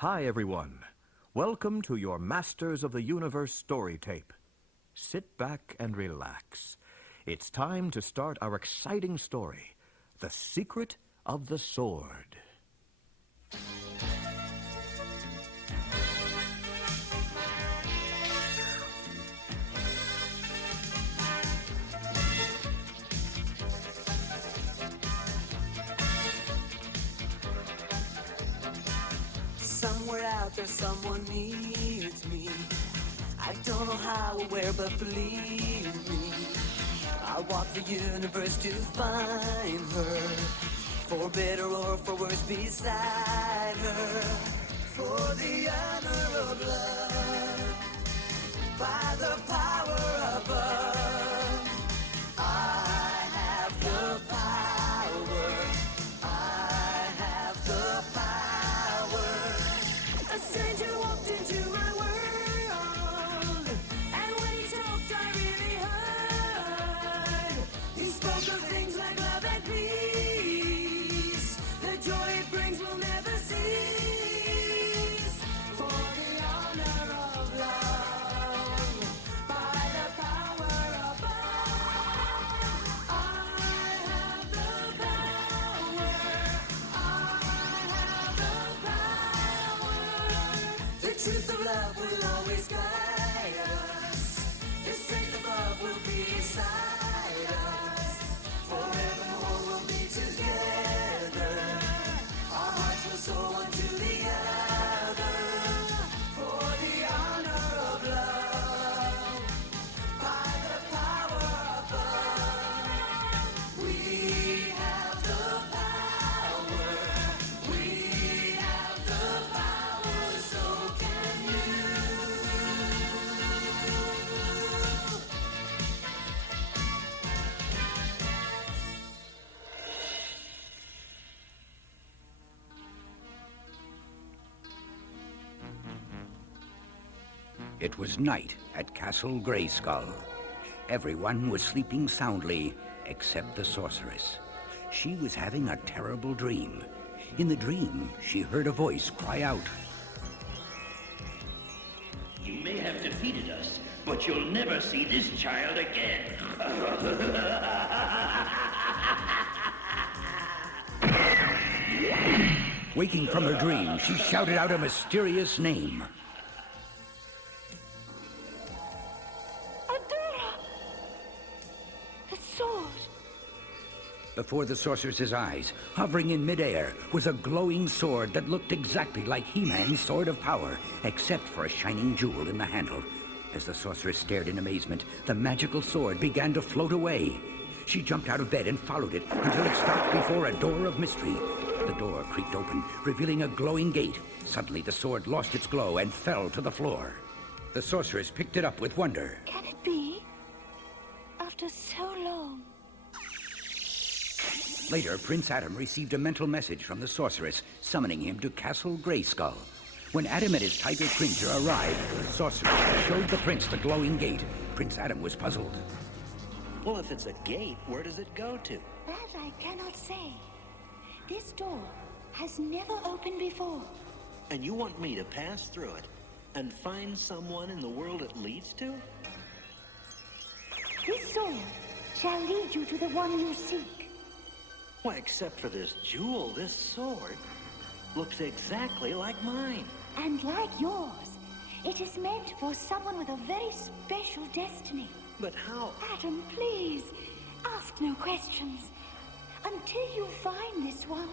Hi, everyone. Welcome to your Masters of the Universe story tape. Sit back and relax. It's time to start our exciting story, The Secret of the Sword. Somewhere out there someone needs me. I don't know how or where, but believe me, I walk the universe to find her, for better or for worse beside her, for the honor of love, by the power above. I have the power, I have the power. A stranger walked into my world, and when he talked I really heard. He spoke of things like love and peace. The joy it brings will never cease. For the honor of love, by the power above. I have the power, I have the power. The truth of love will always guide us. The strength of love will be beside us. Forevermore we'll be together. Our hearts will soar one to the other. For the honor of love, by the power above. We have the power. We have the power. So can you. It was night at Castle Grayskull. Everyone was sleeping soundly except the sorceress. She was having a terrible dream. In the dream, she heard a voice cry out, You may have defeated us, but you'll never see this child again. Waking from her dream, she shouted out a mysterious name. Adora! The sword! Before the sorceress's eyes, hovering in midair, was a glowing sword that looked exactly like He-Man's sword of power, except for a shining jewel in the handle. As the sorceress stared in amazement, the magical sword began to float away. She jumped out of bed and followed it until it stopped before a door of mystery. The door creaked open, revealing a glowing gate. Suddenly, the sword lost its glow and fell to the floor. The sorceress picked it up with wonder. Can it be? After so long. Later, Prince Adam received a mental message from the sorceress, summoning him to Castle Grayskull. When Adam and his tiger Cringer arrived, the sorceress showed the prince the glowing gate. Prince Adam was puzzled. Well, if it's a gate, where does it go to? That I cannot say. This door has never opened before. And you want me to pass through it and find someone in the world it leads to? This sword shall lead you to the one you seek. Why, except for this jewel, this sword looks exactly like mine. And like yours, it is meant for someone with a very special destiny. But how? Adam, please, ask no questions. Until you find this one,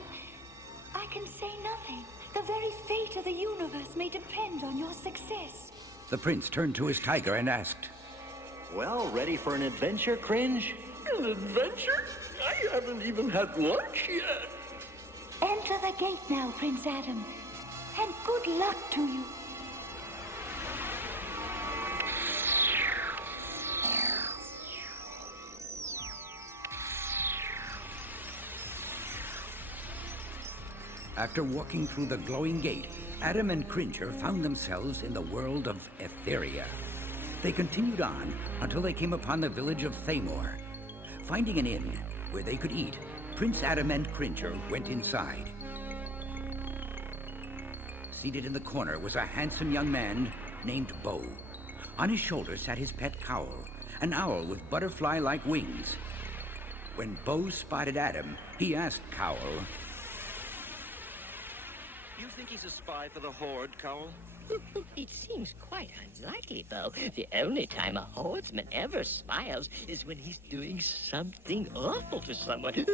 I can say nothing. The very fate of the universe may depend on your success. The prince turned to his tiger and asked, Well, ready for an adventure, Cringe? An adventure? I haven't even had lunch yet. Enter the gate now, Prince Adam, and good luck to you. After walking through the glowing gate, Adam and Cringer found themselves in the world of Etheria. They continued on until they came upon the village of Thamor. Finding an inn where they could eat, Prince Adam and Cringer went inside. Seated in the corner was a handsome young man named Bo. On his shoulder sat his pet Cowl, an owl with butterfly-like wings. When Bo spotted Adam, he asked Cowl, You think he's a spy for the Horde, Cowl? It seems quite unlikely, Bo. The only time a horseman ever smiles is when he's doing something awful to someone.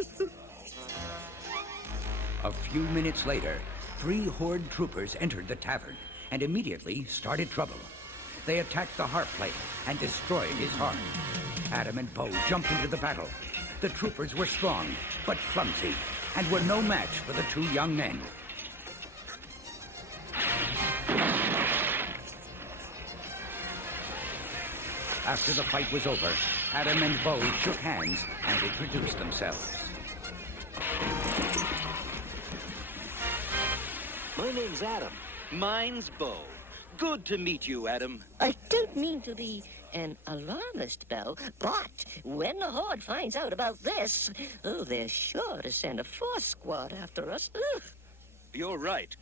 A few minutes later, 3 Horde troopers entered the tavern and immediately started trouble. They attacked the harp player and destroyed his harp. Adam and Bo jumped into the battle. The troopers were strong, but clumsy, and were no match for the 2 young men. After the fight was over, Adam and Bo shook hands and introduced themselves. My name's Adam. Mine's Bo. Good to meet you, Adam. I don't mean to be an alarmist, Bo, but when the Horde finds out about this, they're sure to send a force squad after us. Ugh. You're right.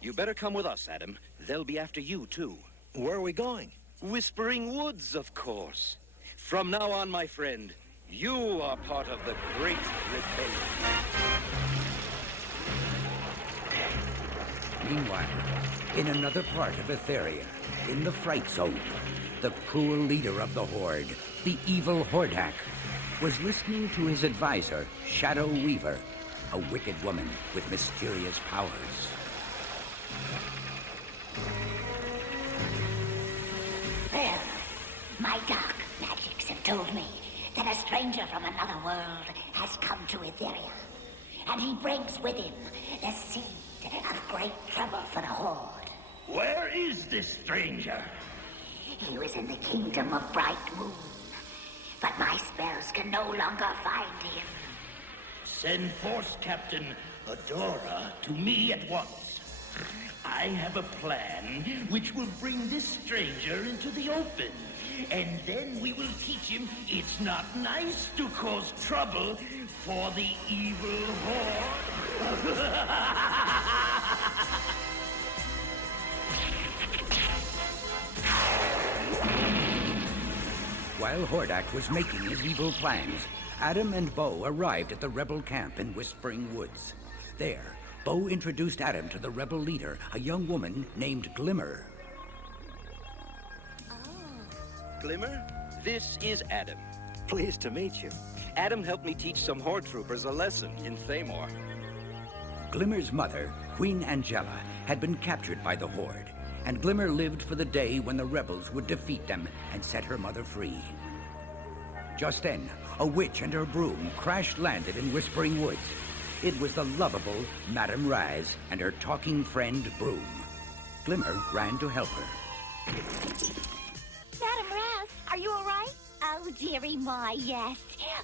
You better come with us, Adam. They'll be after you, too. Where are we going? Whispering Woods, of course. From now on, my friend, you are part of the Great Rebellion. Meanwhile, in another part of Etheria, in the Fright Zone, the cruel leader of the Horde, the evil Hordak, was listening to his advisor, Shadow Weaver, a wicked woman with mysterious powers. Well, my dark magics have told me that a stranger from another world has come to Etheria, and he brings with him the seed of great trouble for the Horde. Where is this stranger? He was in the kingdom of Bright Moon, but my spells can no longer find him. Send Force Captain Adora to me at once. I have a plan which will bring this stranger into the open. And then we will teach him it's not nice to cause trouble for the evil Horde. While Hordak was making his evil plans, Adam and Bo arrived at the rebel camp in Whispering Woods. There, Bo introduced Adam to the rebel leader, a young woman named Glimmer. Glimmer, this is Adam. Pleased to meet you. Adam helped me teach some Horde troopers a lesson in Thamor. Glimmer's mother, Queen Angela, had been captured by the Horde, and Glimmer lived for the day when the rebels would defeat them and set her mother free. Just then, a witch and her broom crash-landed in Whispering Woods. It was the lovable Madame Raz and her talking friend, Broom. Glimmer ran to help her. Madam Raz, are you all right? Oh, dearie my, yes.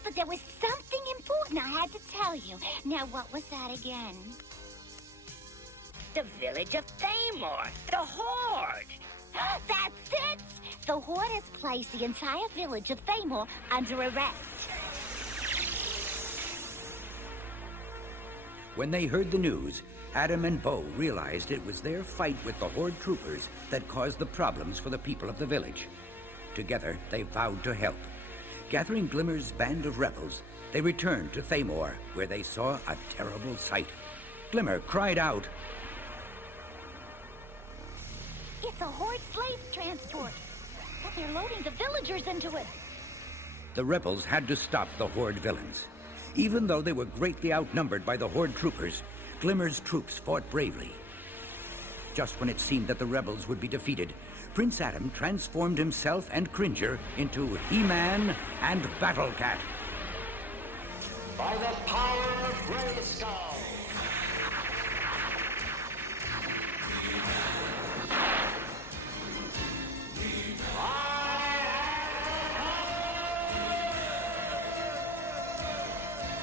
But there was something important I had to tell you. Now, what was that again? The village of Thamor, the Horde. That's it! The Horde has placed the entire village of Thamor under arrest. When they heard the news, Adam and Bo realized it was their fight with the Horde troopers that caused the problems for the people of the village. Together, they vowed to help. Gathering Glimmer's band of rebels, they returned to Thamor, where they saw a terrible sight. Glimmer cried out, It's a Horde slave transport, but they're loading the villagers into it. The rebels had to stop the Horde villains. Even though they were greatly outnumbered by the Horde troopers, Glimmer's troops fought bravely. Just when it seemed that the rebels would be defeated, Prince Adam transformed himself and Cringer into He-Man and Battle Cat. By the power of Grayskull.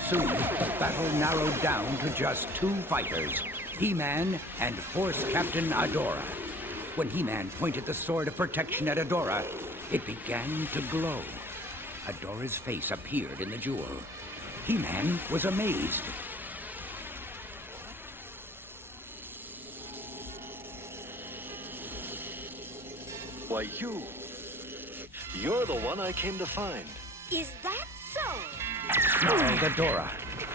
Soon, the battle narrowed down to just 2 fighters, He-Man and Force Captain Adora. When He-Man pointed the sword of protection at Adora, it began to glow. Adora's face appeared in the jewel. He-Man was amazed. Why, you're the one I came to find. Is that so? Snarled Adora,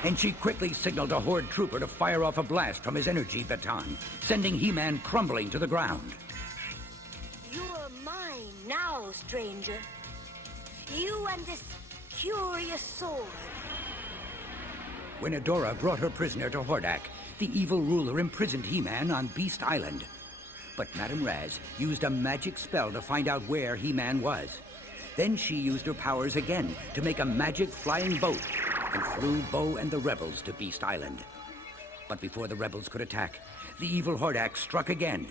and she quickly signaled a Horde trooper to fire off a blast from his energy baton, sending He-Man crumbling to the ground. You're mine now, stranger. You and this curious sword. When Adora brought her prisoner to Hordak, the evil ruler imprisoned He-Man on Beast Island. But Madame Raz used a magic spell to find out where He-Man was. Then she used her powers again to make a magic flying boat and flew Bo and the rebels to Beast Island. But before the rebels could attack, the evil Hordak struck again.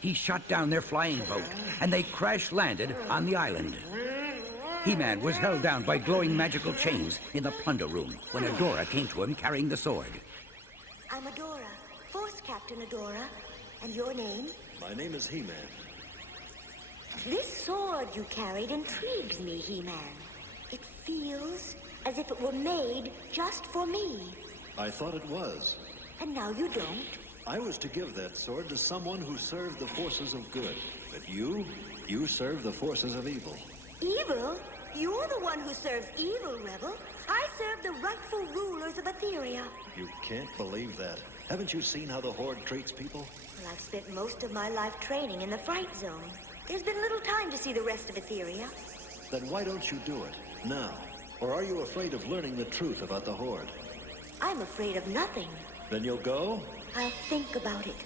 He shot down their flying boat, and they crash-landed on the island. He-Man was held down by glowing magical chains in the plunder room when Adora came to him carrying the sword. I'm Adora, Force Captain Adora. And your name? My name is He-Man. This sword you carried intrigues me, He-Man. It feels as if it were made just for me. I thought it was. And now you don't. I was to give that sword to someone who served the forces of good. But you serve the forces of evil. Evil? You're the one who serves evil, Rebel. I serve the rightful rulers of Etheria. You can't believe that. Haven't you seen how the Horde treats people? Well, I've spent most of my life training in the Fright Zone. There's been little time to see the rest of Etheria. Then why don't you do it now? Or are you afraid of learning the truth about the Horde? I'm afraid of nothing. Then you'll go? I'll think about it.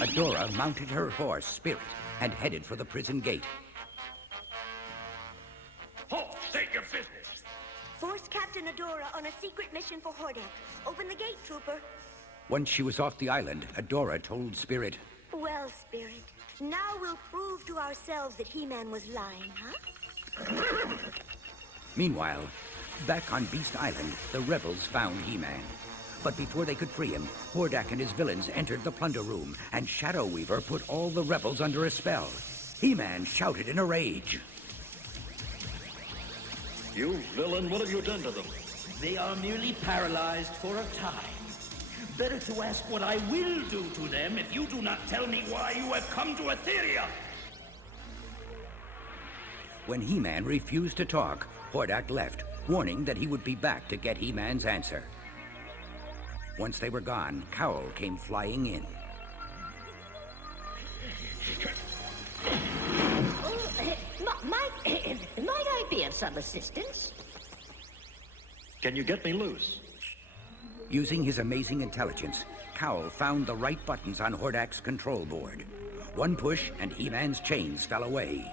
Adora mounted her horse, Spirit, and headed for the prison gate. Halt! State your business! Force Captain Adora on a secret mission for Hordak. Open the gate, Trooper. Once she was off the island, Adora told Spirit, Well, Spirit, now we'll prove to ourselves that He-Man was lying, huh? Meanwhile, back on Beast Island, the rebels found He-Man. But before they could free him, Hordak and his villains entered the plunder room, and Shadow Weaver put all the rebels under a spell. He-Man shouted in a rage. You villain, what have you done to them? They are merely paralyzed for a time. Better to ask what I will do to them if you do not tell me why you have come to Etheria. When He-Man refused to talk, Hordak left, warning that he would be back to get He-Man's answer. Once they were gone, Cowl came flying in. Might I be of some assistance? Can you get me loose? Using his amazing intelligence, Cowl found the right buttons on Hordak's control board. One push, and He-Man's chains fell away.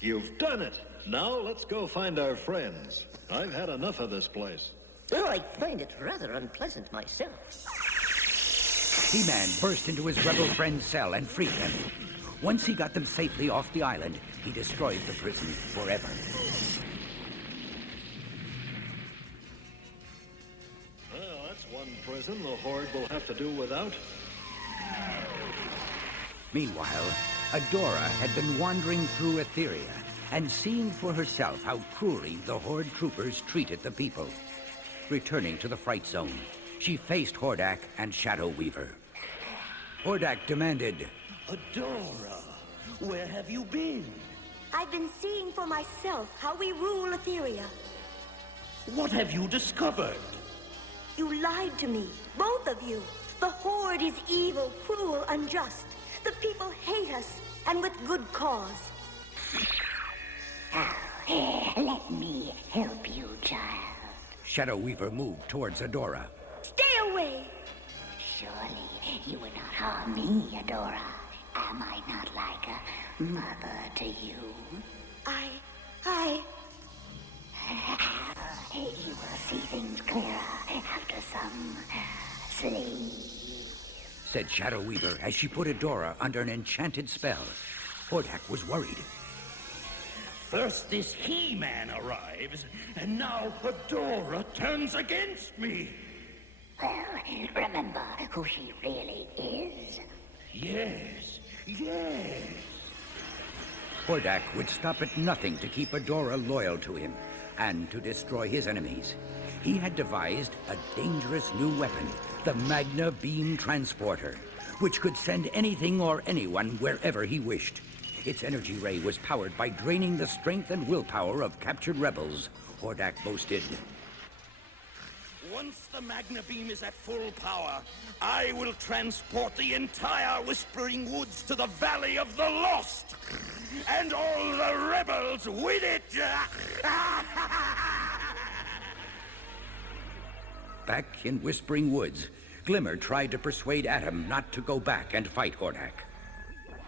You've done it! Now let's go find our friends. I've had enough of this place. Oh, I find it rather unpleasant myself. He-Man burst into his rebel friend's cell and freed them. Once he got them safely off the island, he destroyed the prison forever. Well, that's one prison the Horde will have to do without. Meanwhile, Adora had been wandering through Etheria and seen for herself how cruelly the Horde troopers treated the people. Returning to the Fright Zone, she faced Hordak and Shadow Weaver. Hordak demanded, Adora, where have you been? I've been seeing for myself how we rule Etheria. What have you discovered? You lied to me, both of you. The Horde is evil, cruel, unjust. The people hate us, and with good cause. Let me help you, child. Shadow Weaver moved towards Adora. Stay away! Surely you would not harm me, Adora. Am I not like a mother to you? You will see things clearer after some sleep, said Shadow Weaver as she put Adora under an enchanted spell. Hordak was worried. First this He-Man arrives, and now Adora turns against me. Well, remember who she really is. Yes. Hordak would stop at nothing to keep Adora loyal to him and to destroy his enemies. he had devised a dangerous new weapon, the Magna Beam Transporter, which could send anything or anyone wherever he wished. Its energy ray was powered by draining the strength and willpower of captured rebels, Hordak boasted. Once the Magna Beam is at full power, I will transport the entire Whispering Woods to the Valley of the Lost, and all the rebels with it! Back in Whispering Woods, Glimmer tried to persuade Adam not to go back and fight Hordak.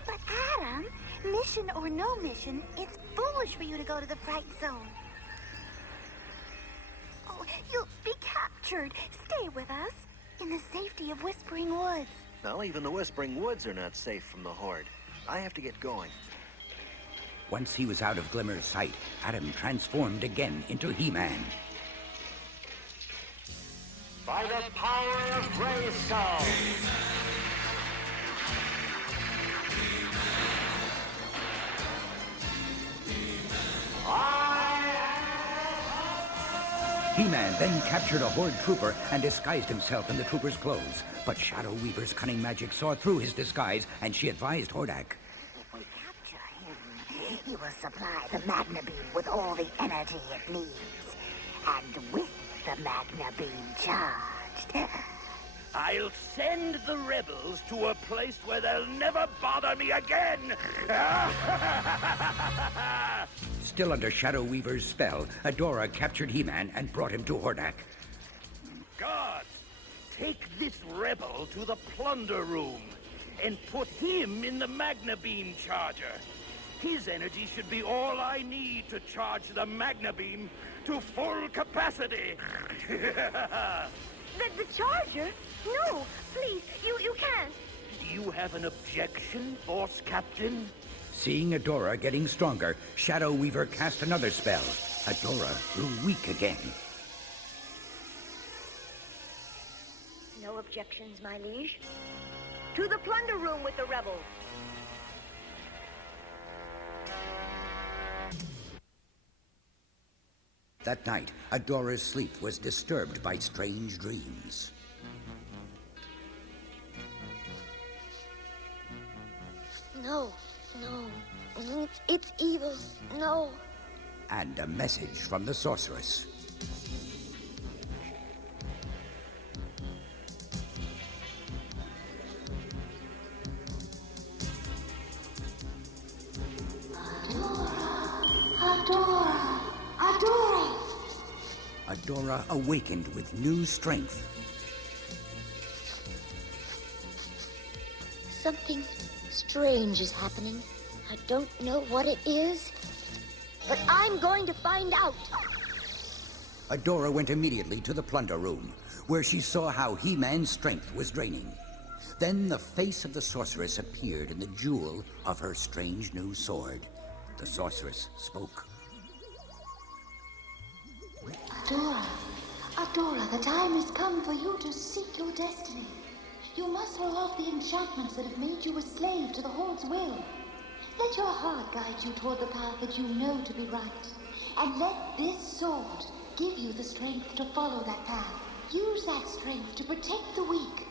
But Adam, mission or no mission, it's foolish for you to go to the Fright Zone. Oh, you'll be captured. Stay with us in the safety of Whispering Woods. Now, even the Whispering Woods are not safe from the Horde. I have to get going. Once he was out of Glimmer's sight, Adam transformed again into He-Man. By the power of Grayskull! He-Man then captured a Horde trooper and disguised himself in the trooper's clothes. But Shadow Weaver's cunning magic saw through his disguise, and she advised Hordak. If we capture him, he will supply the Magna Beam with all the energy it needs. And with the Magna Beam charged, I'll send the rebels to a place where they'll never bother me again! Still under Shadow Weaver's spell, Adora captured He-Man and brought him to Hordak. Guards, take this rebel to the plunder room and put him in the Magna Beam charger. His energy should be all I need to charge the Magna Beam to full capacity. The charger? No, please, you can't. Do you have an objection, Force Captain? Seeing Adora getting stronger, Shadow Weaver cast another spell. Adora grew weak again. No objections, my liege. To the plunder room with the rebels. That night, Adora's sleep was disturbed by strange dreams. No. It's evil. No. And a message from the sorceress. Adora! Adora awakened with new strength. Something strange is happening. I don't know what it is, but I'm going to find out. Adora went immediately to the plunder room, where she saw how He-Man's strength was draining. Then the face of the sorceress appeared in the jewel of her strange new sword. The sorceress spoke. Adora, the time has come for you to seek your destiny. You must throw off the enchantments that have made you a slave to the Horde's will. Let your heart guide you toward the path that you know to be right. And let this sword give you the strength to follow that path. Use that strength to protect the weak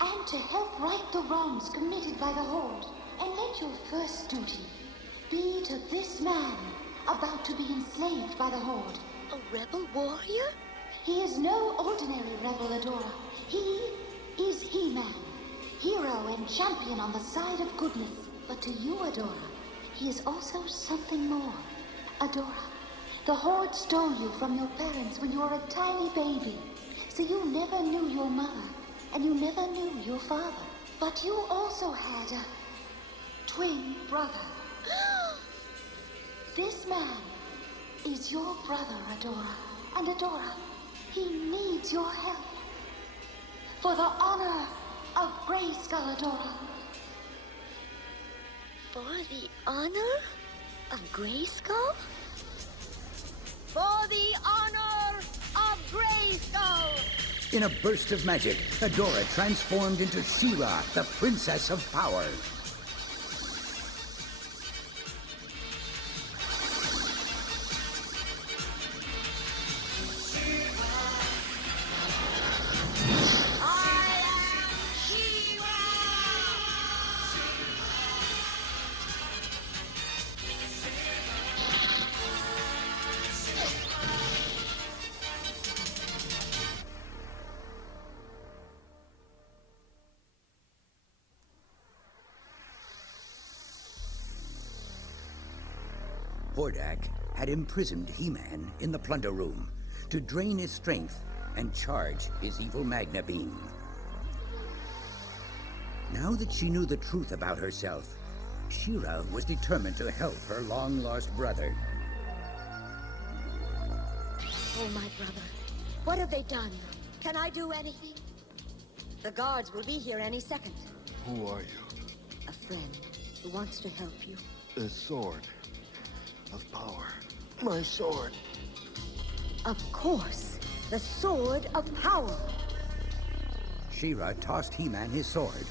and to help right the wrongs committed by the Horde. And let your first duty be to this man about to be enslaved by the Horde. A rebel warrior? He is no ordinary rebel, Adora. He is He-Man, hero and champion on the side of goodness. But to you, Adora, he is also something more. Adora, the Horde stole you from your parents when you were a tiny baby. So you never knew your mother, and you never knew your father. But you also had a twin brother. This man is your brother, Adora. And Adora, he needs your help. For the honor of Grayskull, Adora. For the honor of Grayskull? For the honor of Grayskull! In a burst of magic, Adora transformed into She-Ra, the Princess of Power. Hordak had imprisoned He-Man in the plunder room to drain his strength and charge his evil Magna Beam. Now that she knew the truth about herself, She-Ra was determined to help her long-lost brother. Oh, my brother. What have they done? Can I do anything? The guards will be here any second. Who are you? A friend who wants to help you. The sword of power. My sword. Of course. The sword of power. She-Ra tossed He-Man his sword,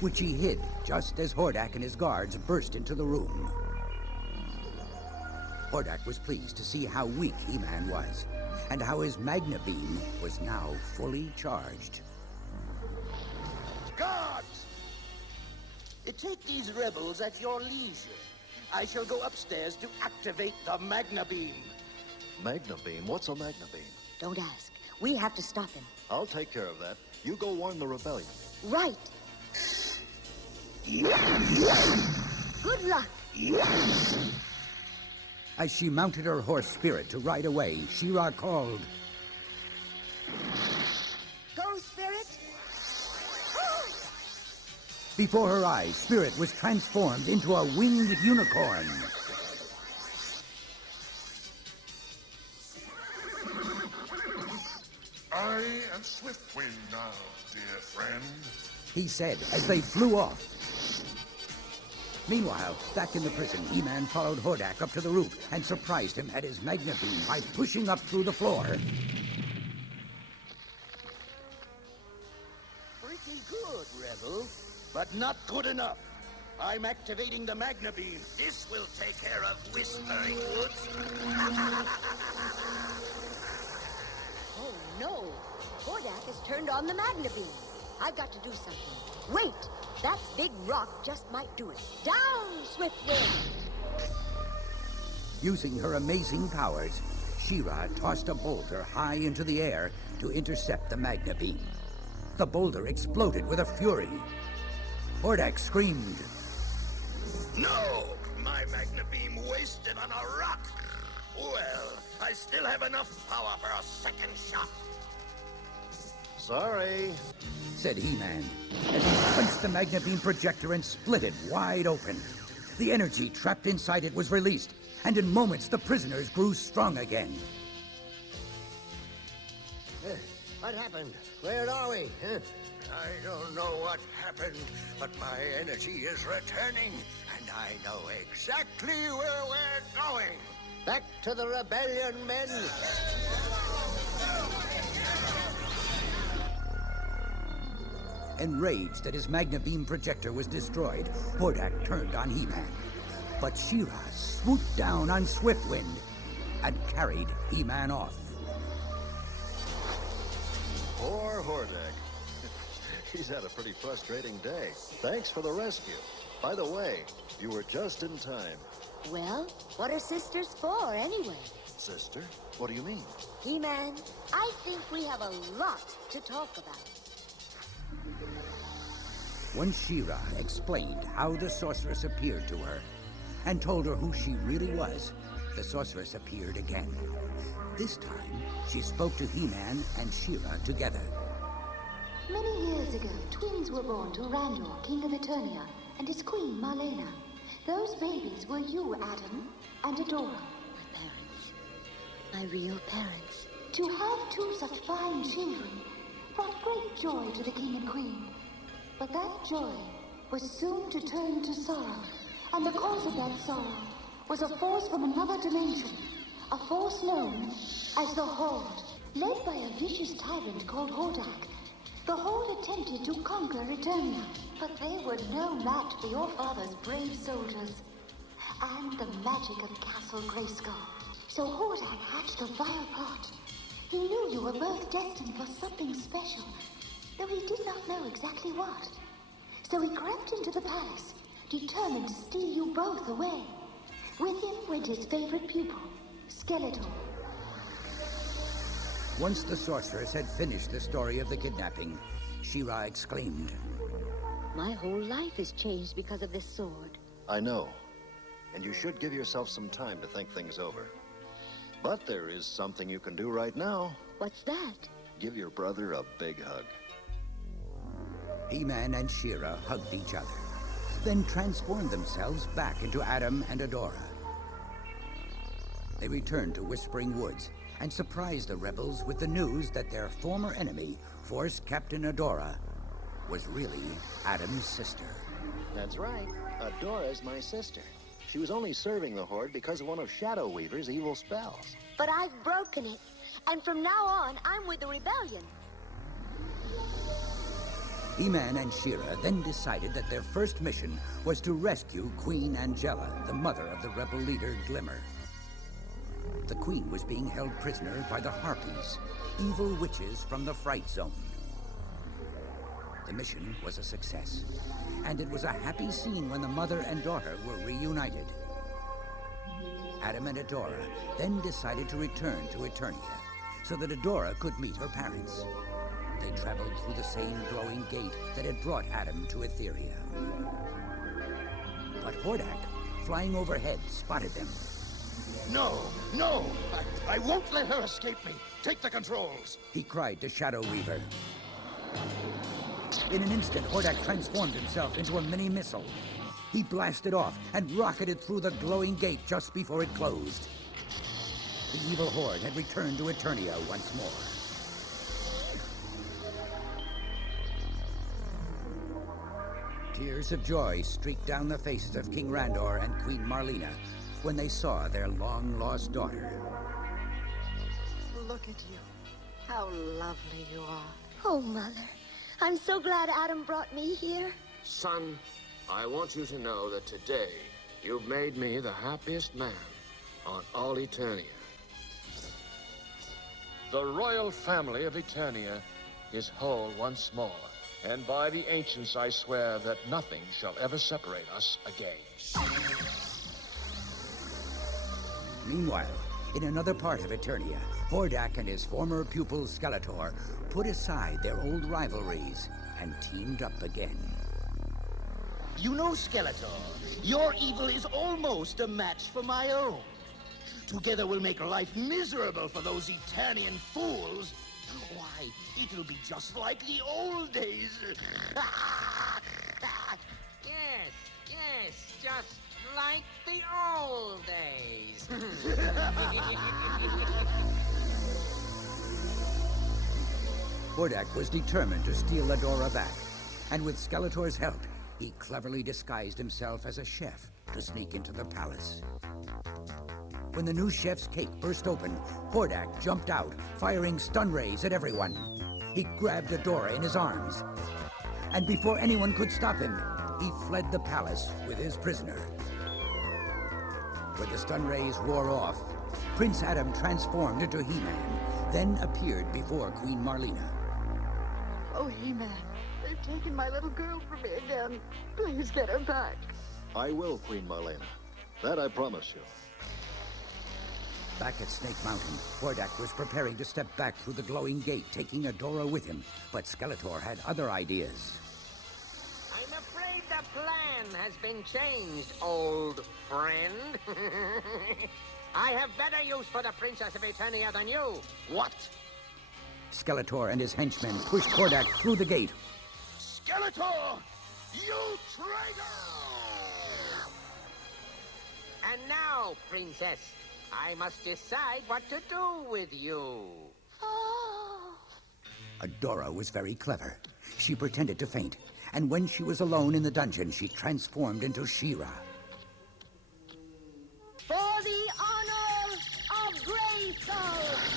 which he hid just as Hordak and his guards burst into the room. Hordak was pleased to see how weak He-Man was, and how his Magna Beam was now fully charged. Guards! Take these rebels at your leisure. I shall go upstairs to activate the Magna Beam. Magna Beam? What's a Magna Beam? Don't ask. We have to stop him. I'll take care of that. You go warn the rebellion. Right. Good luck. As she mounted her horse Spirit to ride away, She-Ra called, Go, Spirit. Before her eyes, Spirit was transformed into a winged unicorn. I am Swift-Wind now, dear friend, he said as they flew off. Meanwhile, back in the prison, He-Man followed Hordak up to the roof and surprised him at his Magna Beam by pushing up through the floor. Pretty good, rebel, but not good enough. I'm activating the Magna Beam. This will take care of Whispering Woods. Oh, no. Hordak has turned on the Magna Beam. I've got to do something. Wait! That big rock just might do it. Down, Swift-Wind! Using her amazing powers, She-Ra tossed a boulder high into the air to intercept the Magna Beam. The boulder exploded with a fury. Hordak screamed, No! My Magna Beam wasted on a rock. Well, I still have enough power for a second shot. Sorry, said He-Man, as he punched the Magna Beam projector and split it wide open. The energy trapped inside it was released, and in moments the prisoners grew strong again. What happened? Where are we? I don't know what happened, but my energy is returning, and I know exactly where we're going. Back to the rebellion, men! Enraged that his Magna Beam projector was destroyed, Hordak turned on He-Man. But She-Ra swooped down on Swift-Wind and carried He-Man off. Poor Hordak. He's had a pretty frustrating day. Thanks for the rescue. By the way, you were just in time. Well, what are sisters for, anyway? Sister? What do you mean? He-Man, I think we have a lot to talk about. Once She-Ra explained how the sorceress appeared to her and told her who she really was, the sorceress appeared again. This time, she spoke to He-Man and She-Ra together. Many years ago, twins were born to Randor, King of Eternia, and his queen, Marlena. Those babies were you, Adam, and Adora. My parents. My real parents. To have two such fine children brought great joy to the king and queen. But that joy was soon to turn to sorrow, and the cause of that sorrow was a force from another dimension, a force known as the Horde. Led by a vicious tyrant called Hordak, the Horde attempted to conquer Eternia, but they were no match for your father's brave soldiers and the magic of Castle Grayskull. So Hordak hatched a vile plot. He knew you were both destined for something special, though he did not know exactly what. So he crept into the palace, determined to steal you both away. With him went his favorite pupil, Skeletor. Once the sorceress had finished the story of the kidnapping, She-Ra exclaimed, My whole life has changed because of this sword. I know. and you should give yourself some time to think things over. But there is something you can do right now. What's that? Give your brother a big hug. He-Man and She-Ra hugged each other, then transformed themselves back into Adam and Adora. They returned to Whispering Woods and surprised the rebels with the news that their former enemy, Force Captain Adora, was really Adam's sister. That's right. Adora's my sister. She was only serving the Horde because of one of Shadow Weaver's evil spells. But I've broken it, and from now on, I'm with the rebellion. He-Man and She-Ra then decided that their first mission was to rescue Queen Angela, the mother of the rebel leader Glimmer. The Queen was being held prisoner by the Harpies, evil witches from the Fright Zone. The mission was a success, and it was a happy scene when the mother and daughter were reunited. Adam and Adora then decided to return to Eternia so that Adora could meet her parents. They traveled through the same glowing gate that had brought Adam to Etheria. But Hordak, flying overhead, spotted them. No, no! I won't let her escape me. Take the controls. He cried to Shadow Weaver. In an instant, Hordak transformed himself into a mini-missile. He blasted off and rocketed through the glowing gate just before it closed. The evil Horde had returned to Eternia once more. Tears of joy streaked down the faces of King Randor and Queen Marlena when they saw their long-lost daughter. Look at you. How lovely you are. Oh, Mother. I'm so glad Adam brought me here. Son, I want you to know that today you've made me the happiest man on all Eternia. The royal family of Eternia is whole once more, and by the ancients I swear that nothing shall ever separate us again. Meanwhile, in another part of Eternia, Hordak and his former pupil Skeletor put aside their old rivalries and teamed up again. You know, Skeletor, your evil is almost a match for my own. Together we'll make life miserable for those Eternian fools. Why, it'll be just like the old days. Yes, just like the old days. Hordak was determined to steal Adora back, and with Skeletor's help, he cleverly disguised himself as a chef to sneak into the palace. When the new chef's cake burst open, Hordak jumped out, firing stun rays at everyone. He grabbed Adora in his arms, and before anyone could stop him, he fled the palace with his prisoner. When the stun rays wore off, Prince Adam transformed into He-Man, then appeared before Queen Marlena. Oh, He-Man, they've taken my little girl from me again. Please get her back. I will, Queen Marlena. That I promise you. Back at Snake Mountain, Hordak was preparing to step back through the glowing gate, taking Adora with him, but Skeletor had other ideas. I'm afraid the plan has been changed, old friend. I have better use for the Princess of Eternia than you. What? Skeletor and his henchmen pushed Hordak through the gate. Skeletor! You traitor! And now, Princess, I must decide what to do with you. Adora was very clever. She pretended to faint, and when she was alone in the dungeon, she transformed into She-Ra. For the honor of Grayskull!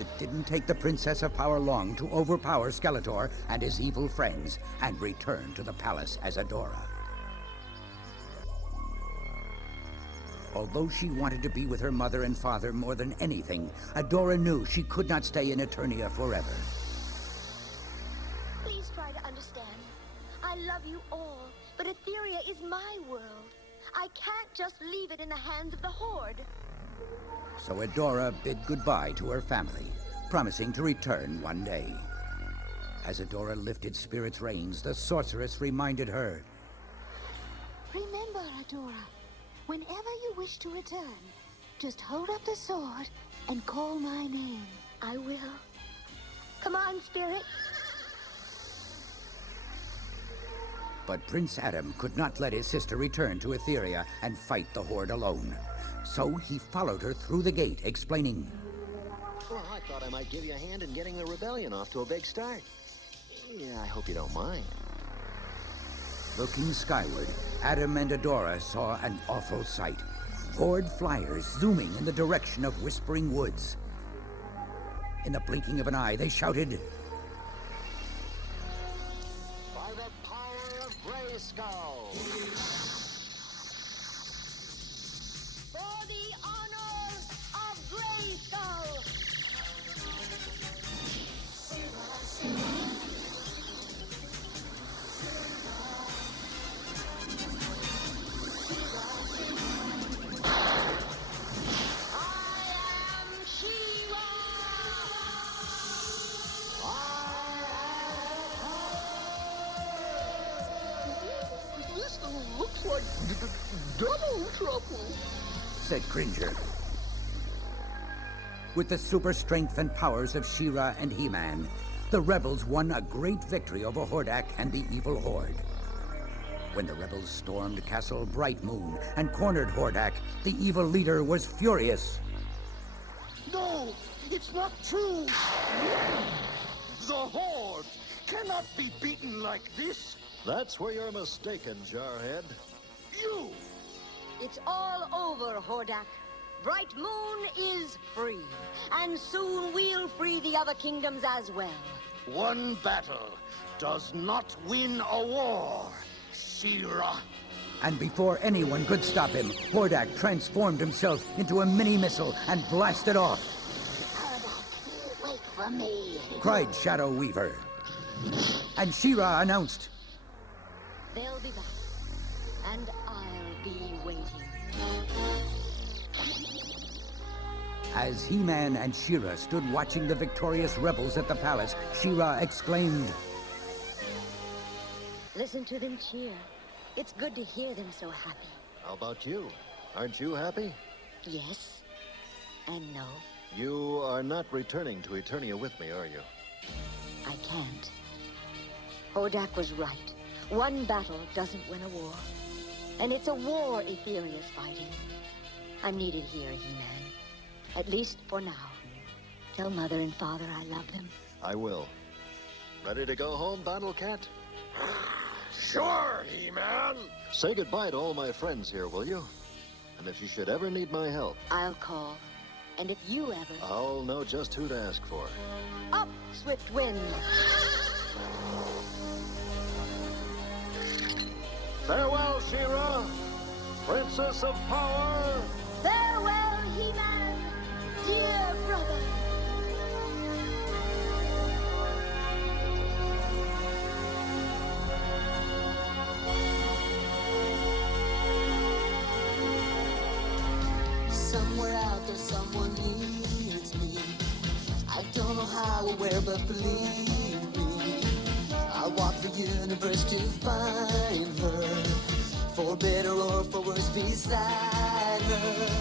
It didn't take the Princess of Power long to overpower Skeletor and his evil friends and return to the palace as Adora. Although she wanted to be with her mother and father more than anything, Adora knew she could not stay in Eternia forever. Please try to understand. I love you all, but But Etheria is my world. I can't just leave it in the hands of the Horde. So Adora bid goodbye to her family, promising to return one day. As Adora lifted Spirit's reins, the sorceress reminded her. Remember, Adora, whenever you wish to return, just hold up the sword and call my name. I will. Come on, Spirit. But Prince Adam could not let his sister return to Etheria and fight the Horde alone. So he followed her through the gate, explaining, Well, I thought I might give you a hand in getting the rebellion off to a big start. Yeah, I hope you don't mind. Looking skyward, Adam and Adora saw an awful sight. Horde flyers zooming in the direction of Whispering Woods. In the blinking of an eye, they shouted, By the power of Grayskull! For the honor of Grayskull! This looks like double trouble. said Cringer. With the super strength and powers of She-Ra and He-Man, the rebels won a great victory over Hordak and the evil Horde. When the rebels stormed Castle Bright Moon and cornered Hordak, the evil leader was furious. No, it's not true. The Horde cannot be beaten like this. That's where you're mistaken, Jarhead. You! It's all over, Hordak. Bright Moon is free, and soon we'll free the other kingdoms as well. One battle does not win a war, She-Ra. And before anyone could stop him, Hordak transformed himself into a mini-missile and blasted off. Wait for me. Cried Shadow Weaver. And She-Ra announced, They'll be back, and I'll be waiting. As He-Man and She-Ra stood watching the victorious rebels at the palace, She-Ra exclaimed, Listen to them cheer. It's good to hear them so happy. How about you? Aren't you happy? Yes and no. You are not returning to Eternia with me, are you? I can't. Hordak was right. One battle doesn't win a war. And it's a war Etheria's fighting. I'm needed here, He-Man. At least for now. Tell Mother and Father I love them. I will. Ready to go home, Battle Cat? Sure, He-Man. Say goodbye to all my friends here, will you? And if you should ever need my help, I'll call. And if you ever... I'll know just who to ask for. Up, Swift Wind! Farewell, She-Ra, Princess of Power! Farewell, He-Man, dear brother! Somewhere out there, someone needs me. I don't know how or where, but believe me, I'll walk the universe to find her. For better or for worse, beside her.